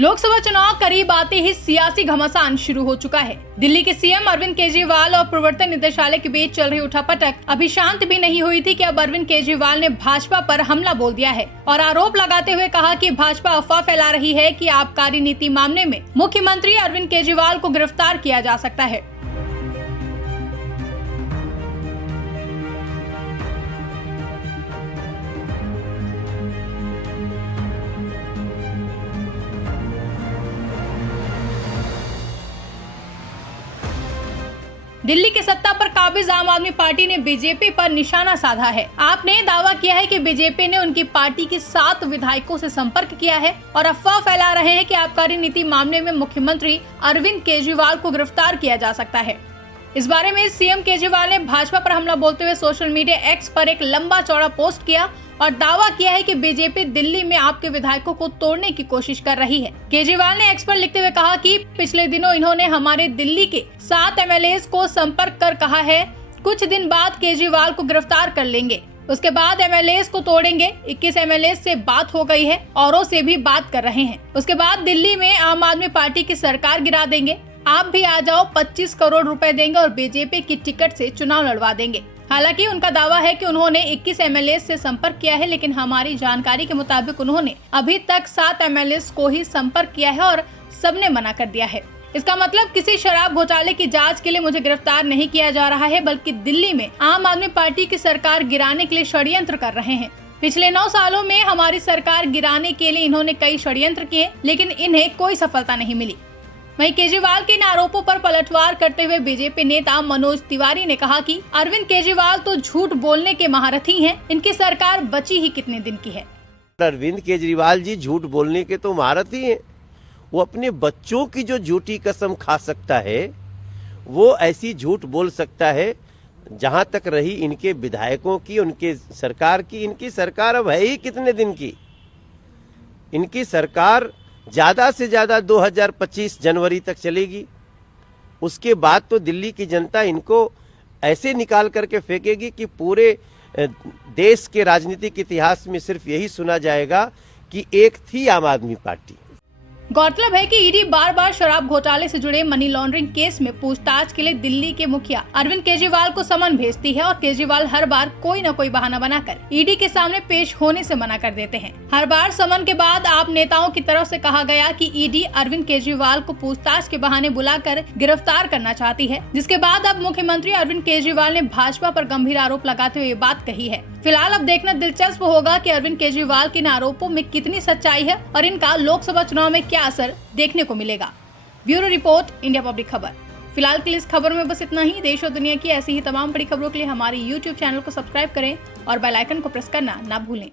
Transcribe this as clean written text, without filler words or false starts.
लोकसभा चुनाव करीब आते ही सियासी घमासान शुरू हो चुका है। दिल्ली के सीएम अरविंद केजरीवाल और प्रवर्तन निदेशालय के बीच चल रही उठापटक अभी शांत भी नहीं हुई थी कि अब अरविंद केजरीवाल ने भाजपा पर हमला बोल दिया है और आरोप लगाते हुए कहा कि भाजपा अफवाह फैला रही है कि आबकारी नीति मामले में मुख्यमंत्री अरविंद केजरीवाल को गिरफ्तार किया जा सकता है। दिल्ली के सत्ता पर काबिज आम आदमी पार्टी ने बीजेपी पर निशाना साधा है। आपने दावा किया है कि बीजेपी ने उनकी पार्टी के 7 विधायकों से संपर्क किया है और अफवाह फैला रहे हैं कि आबकारी नीति मामले में मुख्यमंत्री अरविंद केजरीवाल को गिरफ्तार किया जा सकता है। इस बारे में सीएम केजरीवाल ने भाजपा पर हमला बोलते हुए सोशल मीडिया एक्स पर एक लंबा चौड़ा पोस्ट किया और दावा किया है कि बीजेपी दिल्ली में आपके विधायकों को तोड़ने की कोशिश कर रही है। केजरीवाल ने एक्स पर लिखते हुए कहा कि पिछले दिनों इन्होंने हमारे दिल्ली के 7 एमएलए को संपर्क कर कहा है कुछ दिन बाद केजरीवाल को गिरफ्तार कर लेंगे, उसके बाद एमएलए को तोड़ेंगे। 21 एमएलए से बात हो गई है, औरों से भी बात कर रहे हैं। उसके बाद दिल्ली में आम आदमी पार्टी की सरकार गिरा देंगे। आप भी आ जाओ, 25 करोड़ रुपए देंगे और बीजेपी की टिकट से चुनाव लड़वा देंगे। हालांकि उनका दावा है कि उन्होंने 21 एमएलए से संपर्क किया है, लेकिन हमारी जानकारी के मुताबिक उन्होंने अभी तक 7 एमएलए को ही संपर्क किया है और सबने मना कर दिया है। इसका मतलब किसी शराब घोटाले की जांच के लिए मुझे गिरफ्तार नहीं किया जा रहा है, बल्कि दिल्ली में आम आदमी पार्टी की सरकार गिराने के लिए षड्यंत्र कर रहे हैं। पिछले 9 सालों में हमारी सरकार गिराने के लिए इन्होंने कई षड्यंत्र किए, लेकिन इन्हें कोई सफलता नहीं मिली। वहीं केजरीवाल के इन आरोपों पर पलटवार करते हुए बीजेपी नेता मनोज तिवारी ने कहा कि अरविंद केजरीवाल तो झूठ बोलने के महारथी हैं, इनकी सरकार बची ही कितने दिन की है। अरविंद केजरीवाल जी झूठ बोलने के तो महारथी हैं। वो अपने बच्चों की जो झूठी कसम खा सकता है, वो ऐसी झूठ बोल सकता है। जहां तक रही इनके विधायकों की, उनके सरकार की, इनकी सरकार अब है ही कितने दिन की। इनकी सरकार ज्यादा से ज्यादा 2025 जनवरी तक चलेगी। उसके बाद तो दिल्ली की जनता इनको ऐसे निकाल करके फेंकेगी कि पूरे देश के राजनीतिक इतिहास में सिर्फ यही सुना जाएगा कि एक थी आम आदमी पार्टी। गौरतलब है कि ईडी बार बार शराब घोटाले से जुड़े मनी लॉन्ड्रिंग केस में पूछताछ के लिए दिल्ली के मुखिया अरविंद केजरीवाल को समन भेजती है और केजरीवाल हर बार कोई न कोई बहाना बनाकर ईडी के सामने पेश होने से मना कर देते हैं। हर बार समन के बाद आप नेताओं की तरफ से कहा गया कि ईडी अरविंद केजरीवाल को पूछताछ के बहाने बुलाकर गिरफ्तार करना चाहती है, जिसके बाद अब मुख्यमंत्री अरविंद केजरीवाल ने भाजपा पर गंभीर आरोप लगाते हुए ये बात कही है। फिलहाल अब देखना दिलचस्प होगा कि अरविंद केजरीवाल के इन आरोपों में कितनी सच्चाई है और इनका लोकसभा चुनाव में क्या असर देखने को मिलेगा। ब्यूरो रिपोर्ट, इंडिया पब्लिक खबर। फिलहाल के लिए इस खबर में बस इतना ही। देश और दुनिया की ऐसी ही तमाम बड़ी खबरों के लिए हमारे YouTube चैनल को सब्सक्राइब करें और बेल आइकन को प्रेस करना ना भूलें।